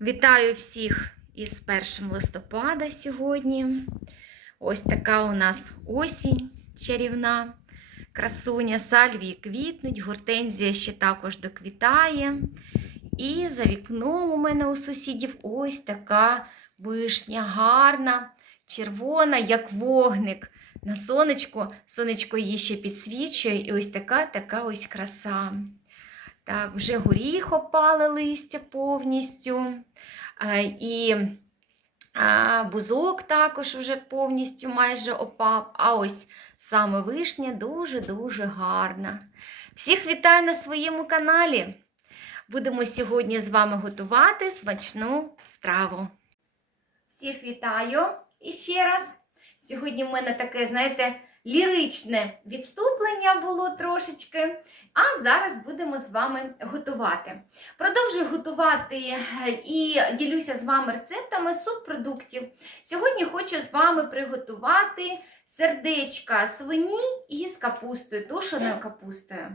Вітаю всіх із 1 листопада сьогодні. Ось така у нас осінь чарівна, красуня, сальвії квітнуть, гортензія ще також доквітає. І за вікном у мене у сусідів ось така вишня, гарна, червона, як вогник. На сонечко, сонечко її ще підсвічує, і ось така така ось краса. Так, вже горіх опали листя повністю. І бузок також вже повністю майже опав. А ось саме вишня дуже-дуже гарна. Всіх вітаю на своєму каналі. Будемо сьогодні з вами готувати смачну страву. Всіх вітаю і ще раз. Сьогодні в мене таке, знаєте, ліричне відступлення було трошечки. А зараз будемо з вами готувати. Продовжую готувати е, і ділюся з вами рецептами субпродуктів. Сьогодні хочу з вами приготувати сердечка свині із капустою, тушеною капустою.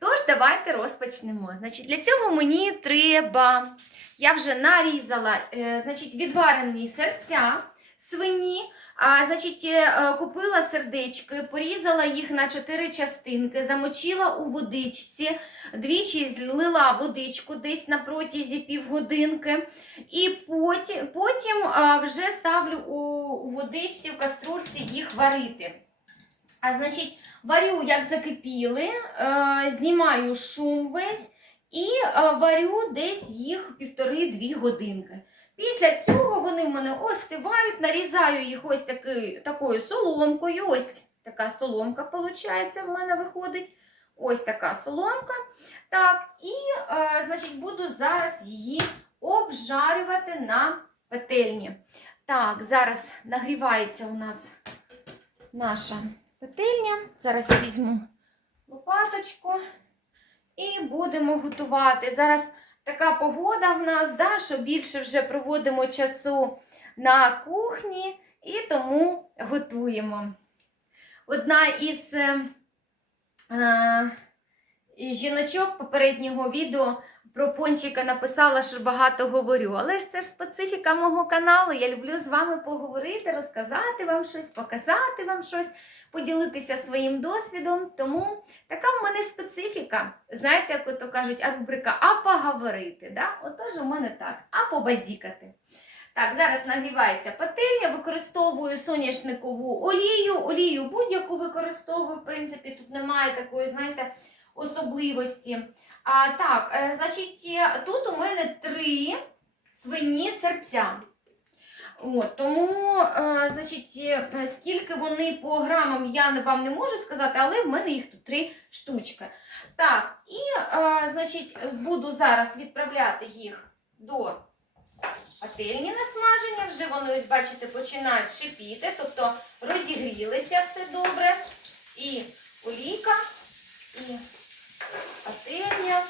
Тож, давайте розпочнемо. Значить, Для цього мені треба, я вже нарізала е, значить, відварені серця свині. А, значить, е, купила сердечки, порізала їх на чотири частинки, замочила у водичці, двічі злила водичку десь на протязі півгодинки. І потім, потім вже ставлю у, водичці, в каструльці їх варити. А значить, варю, як закипіли, е, знімаю шум весь і е, варю десь їх півтори-дві годинки. Після цього вони в мене остивають, нарізаю їх ось таки, такою соломкою. Ось така соломка, виходить, в мене виходить. Ось така соломка. Так, І, е, значить, буду зараз її обжарювати на петельні. Так, зараз нагрівається у нас наша петельня. Зараз я візьму лопаточку і будемо готувати. Зараз така погода в нас, да, що більше вже проводимо часу на кухні і тому готуємо. Одна із е, е, жіночок попереднього відео про пончика написала, що багато говорю. Але ж це ж специфіка мого каналу. Я люблю з вами поговорити, розказати вам щось, показати вам щось, поділитися своїм досвідом. Тому така в мене специфіка. Знаєте, як ото кажуть, а рубрика А поговорити. Да? Отож, у мене так, а побазікати. Так, зараз нагрівається пательня, використовую соняшникову олію, олію будь-яку використовую, в принципі, тут немає такої, знаєте, особливості. А, Так, е, значить, тут у мене три свині серця. От, тому, е, значить, е, скільки вони по грамам, я вам не можу сказати, але в мене їх тут три штучки. Так, і, значить, буду зараз відправляти їх до пательні на смаження. Вже вони, ось, бачите, починають шипіти, тобто розігрілися все добре. І олійка, і пательня.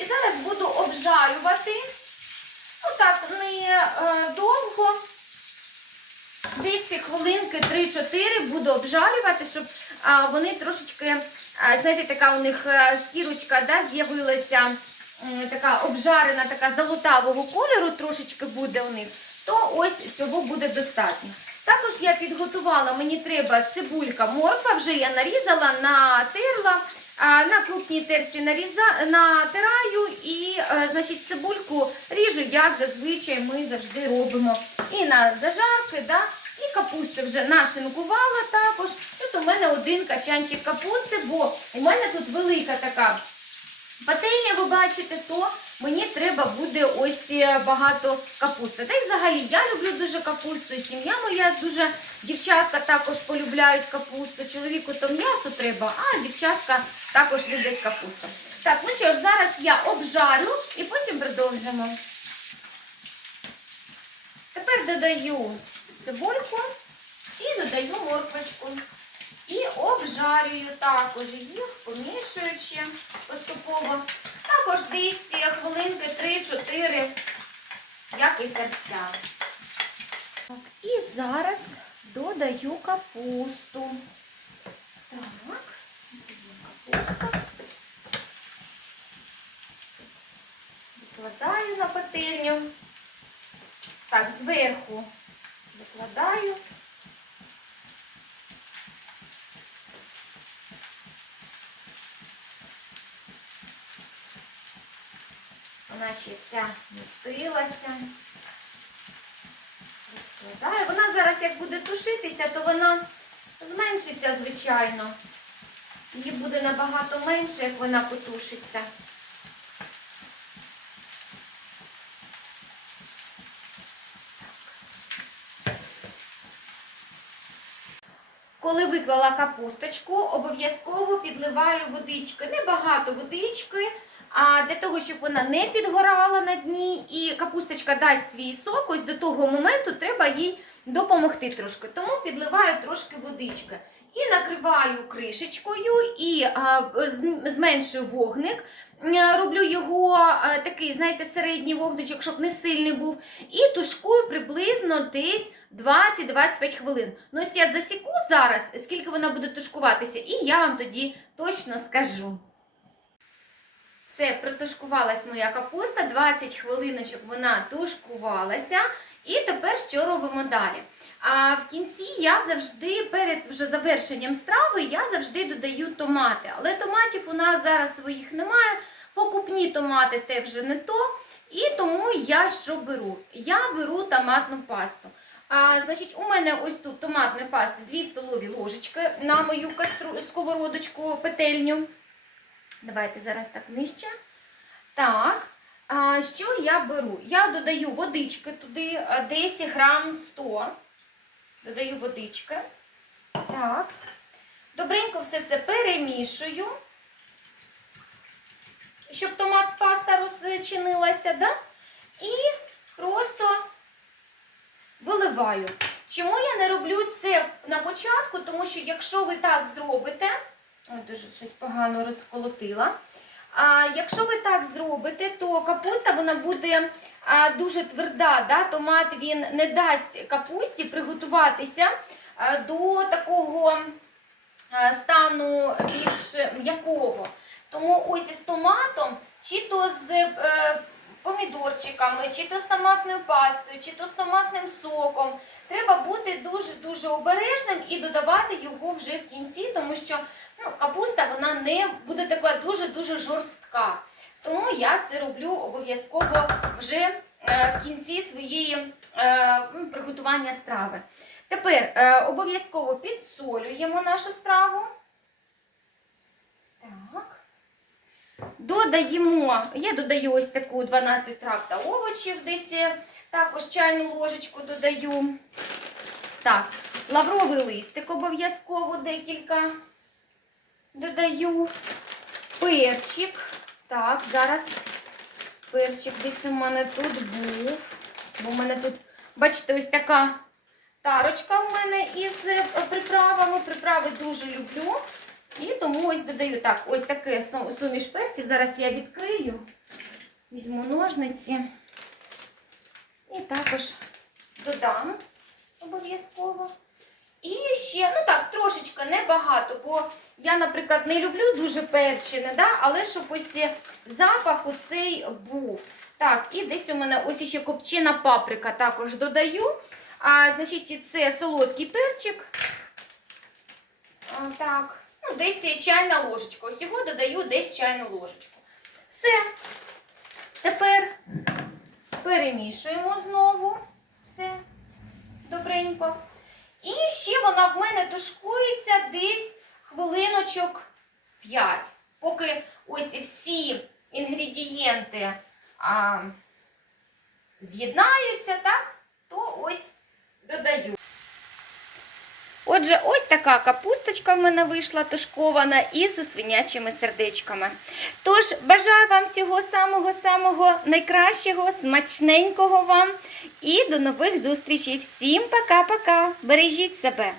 І зараз буду обжарювати. Ну так, не е, довго. Десь хвилинки 3-4 буду обжарювати, щоб вони трошечки, знаєте, така у них е, шкірочка да, з'явилася, така обжарена, така золотавого кольору, трошечки буде у них, то ось цього буде достатньо. Також я підготувала, мені треба цибулька, морква, вже я нарізала, натерла. На крупній терці натираю і е, значить, цибульку ріжу, як зазвичай ми завжди робимо. І на зажарки, да? і капусти вже нашинкувала також. Тут у мене один качанчик капусти, бо у мене тут велика така пательня, ви бачите, то мені треба буде ось е, багато капусти. Та й взагалі я люблю дуже капусту, сім'я моя дуже, дівчатка також полюбляють капусту. Чоловіку то м'ясо треба, а дівчатка також люблять капусту. Так, ну що ж, зараз я обжарю і потім продовжимо. Тепер додаю цибульку і додаю морквочку. І обжарюю також їх, помішуючи поступово. Також десь хвилинки 3-4, як і серця. І зараз додаю капусту. Так, капусту. викладаю на пательню. Так, зверху викладаю. Вона ще вся містилася. Вона зараз як буде тушитися, то вона зменшиться, звичайно. Її буде набагато менше, як вона потушиться. Коли виклала капусточку, обов'язково підливаю водички. Небагато водички, а для того, щоб вона не підгорала на дні і капусточка дасть свій сок, ось до того моменту треба їй допомогти трошки. Тому підливаю трошки водички. І накриваю кришечкою і а, зменшую вогник. Роблю його а, такий, знаєте, середній вогничок, щоб не сильний був. І тушкую приблизно десь 20-25 хвилин. Ну, ось я засіку зараз, скільки вона буде тушкуватися, і я вам тоді точно скажу. Все, протушкувалась моя капуста, 20 хвилиночок вона тушкувалася. І тепер що робимо далі? А в кінці я завжди, перед вже завершенням страви, я завжди додаю томати. Але томатів у нас зараз своїх немає. Покупні томати те вже не то. І тому я що беру? Я беру томатну пасту. А, значить, у мене ось тут томатної пасти 2 столові ложечки на мою кастру... сковородочку петельню. Давайте зараз так нижче. Так. А, що я беру? Я додаю водички туди, а, десь грам 100. Додаю водички. Так. Добренько все це перемішую, щоб томат паста розчинилася, да? І просто виливаю. Чому я не роблю це на початку? Тому що якщо ви так зробите, дуже щось погано розколотила. А якщо ви так зробите, то капуста вона буде а, дуже тверда. Да? Томат він не дасть капусті приготуватися а, до такого а, стану більш м'якого. Тому ось із томатом, чи то з е, помідорчиками, чи то з томатною пастою, чи то з томатним соком. Треба бути дуже-дуже обережним і додавати його вже в кінці, тому що ну, капуста вона не буде така дуже-дуже жорстка. Тому я це роблю обов'язково вже е, в кінці своєї е, приготування страви. Тепер е, обов'язково підсолюємо нашу страву. Так. Додаємо, я додаю ось таку 12 трав та овочів, десь також чайну ложечку додаю. Так, лавровий листик обов'язково декілька додаю. Перчик. Так, зараз перчик десь у мене тут був. Бо у мене тут, бачите, ось така тарочка в мене із е, приправами. Приправи дуже люблю. І тому ось додаю так, ось таке суміш перців. Зараз я відкрию, візьму ножниці і також додам обов'язково. І ще, ну так, трошечки небагато, бо я, наприклад, не люблю дуже перчене, да? але щоб ось запах оцей був. Так, і десь у мене ось ще копчена паприка також додаю. А, значить, це солодкий перчик. А, так, ну, десь чайна ложечка. Ось його додаю десь чайну ложечку. Все. Тепер перемішуємо знову все добренько. І ще вона в мене тушкується десь хвилиночок 5. Поки ось всі інгредієнти а, з'єднаються, так, то ось. Отже, ось така капусточка в мене вийшла тушкована із свинячими сердечками. Тож, бажаю вам всього самого-самого найкращого, смачненького вам і до нових зустрічей. Всім пока-пока! Бережіть себе!